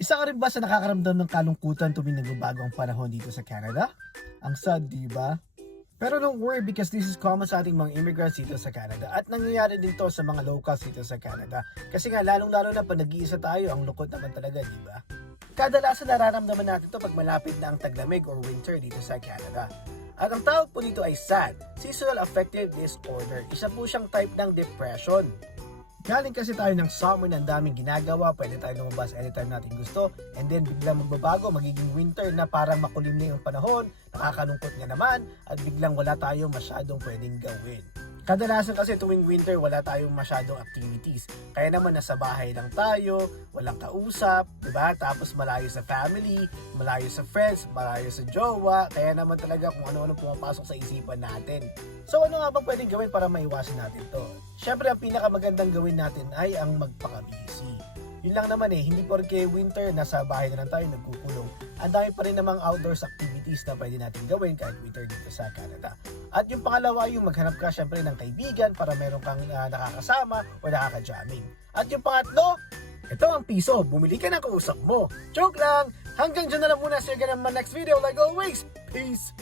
Isa ka rin ba sa nakakaramdam ng kalungkutan tuwing nagbabago ang panahon dito sa Canada? Ang sad, di ba? Pero don't worry because this is common sa ating mga immigrants dito sa Canada at nangyayari din to sa mga locals dito sa Canada. Kasi nga lalong-lalo na pag nag-iisa tayo, ang lungkot naman talaga, di ba? Kadalasan nararamdaman natin to pag malapit na ang taglamig or winter dito sa Canada. At ang tawag po dito ay SAD, Seasonal Affective Disorder. Isa po siyang type ng depression. Galing kasi tayo ng summer na ang daming ginagawa, pwede tayo lumabas anytime natin gusto, and then biglang magbabago, magiging winter na parang makulim na yung panahon, nakakalungkot nga naman, at biglang wala tayong masyadong pwedeng gawin. Kadalasan kasi tuwing winter wala tayong masyadong activities, kaya naman nasa bahay lang tayo, walang kausap, diba? Tapos malayo sa family, malayo sa friends, malayo sa jowa, kaya naman talaga kung ano-ano pumapasok sa isipan natin. So ano nga ba pwedeng gawin para maiwasan natin to? Siyempre ang pinakamagandang gawin natin ay ang magpaka-busy. Yun lang naman hindi porke winter nasa bahay na lang tayo nagkukulong. Ang dami pa rin namang outdoors activities na pwede natin gawin kahit winter dito sa Canada. At yung pangalawa, yung maghanap ka syempre ng kaibigan para meron kang nakakasama o nakaka-jamming. At yung pangatlo, ito ang piso, bumili ka ng kausap mo. Joke lang! Hanggang dyan na lang muna, see you again in my next video. Like always, peace!